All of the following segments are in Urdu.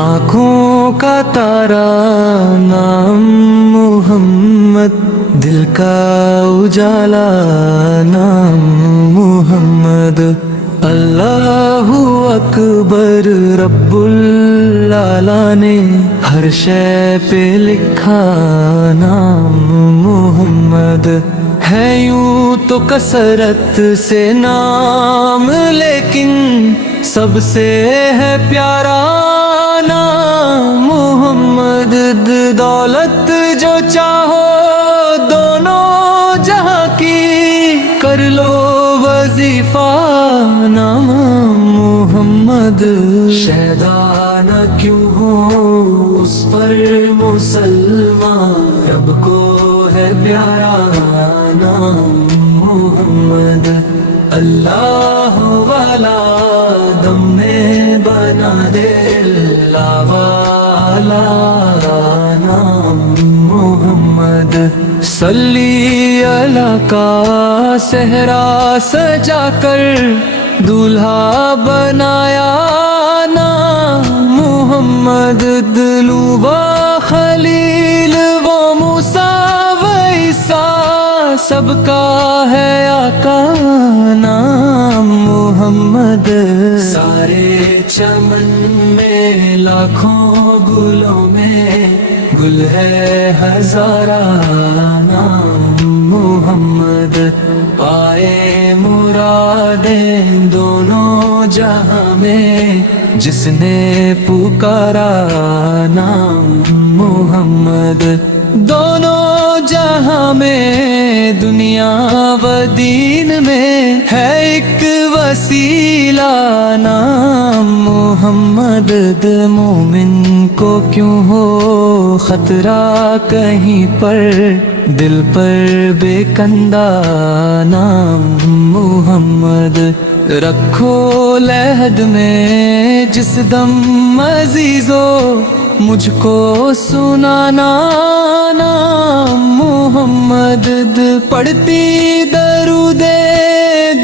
آنکھوں کا تارا نام محمد، دل کا اجالا نام محمد، اللہ اکبر رب العلا نے ہر شے پہ لکھا نام محمد ہے۔ یوں تو کثرت سے نام لیکن سب سے ہے پیارا نام محمد، دولت جو چاہو دونوں جہاں کی کر لو وظیفہ نام محمد، شہدا نہ کیوں ہو اس پر مسلمان، رب کو ہے پیارا نام محمد، اللہ والا دم میں بنا دے اللہ والا نام محمد، صلی اللہ کا صحرا سجا کر دولہا بنایا نام محمد، دلوبا خلیل وہ موسیٰ و عیسیٰ سب کا ہے آقا نام محمد، سارے چمن میں لاکھوں گلوں میں گل ہے ہزارہ نام محمد، پائے مرادیں دونوں جہاں میں جس نے پکارا نام محمد، دونوں جہاں میں دنیا و دین میں ہے ایک وسیلہ نام محمد، مومن کو کیوں ہو خطرہ کہیں پر دل پر بے کندہ نام محمد، رکھو لحد میں جس دم عزیزو مجھ کو سنانا نام محمد، پڑھتی درود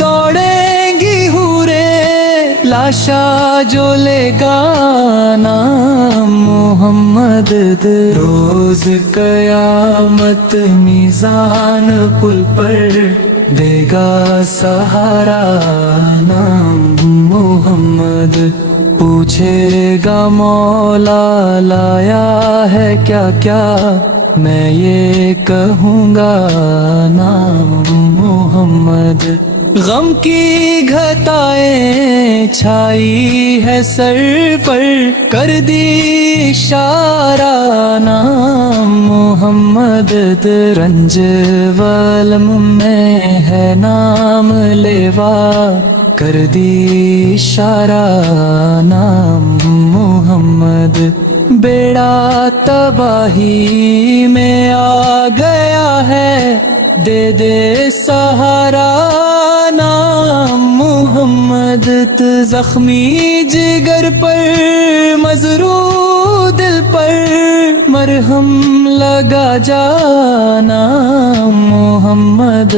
دوڑیں گی حوریں لاشا جو لے گا نام محمد، روز قیامت میزان پل پر دے گا سہارا نام محمد، پوچھے گا مولا لایا ہے کیا کیا میں یہ کہوں گا نام محمد، غم کی گھٹائیں چھائی ہے سر پر کر دی اشارہ نام محمد، رنج والم میں ہے نام لیوا کر دی اشارہ نام محمد، بیڑا تباہی میں آ گیا ہے دے دے سہارا نام محمد، زخمی جگر پر مزرو دل پر مرہم لگا جا نام محمد،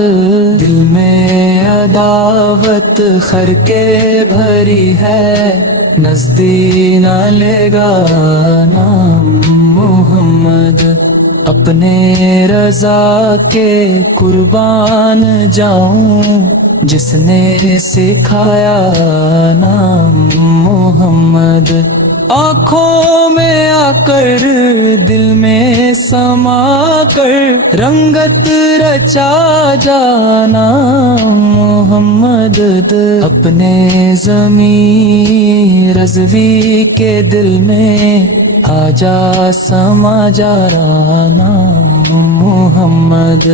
دل میں عداوت خر کے بھری ہے نزدیک نہ لے گا نام محمد، اپنے رضا کے قربان جاؤں جس نے سکھایا نام محمد، آنکھوں میں آ کر دل میں سما کر رنگت رچا جانا محمد، اپنے زمین رضوی کے دل میں آ جا سما جا نام محمد۔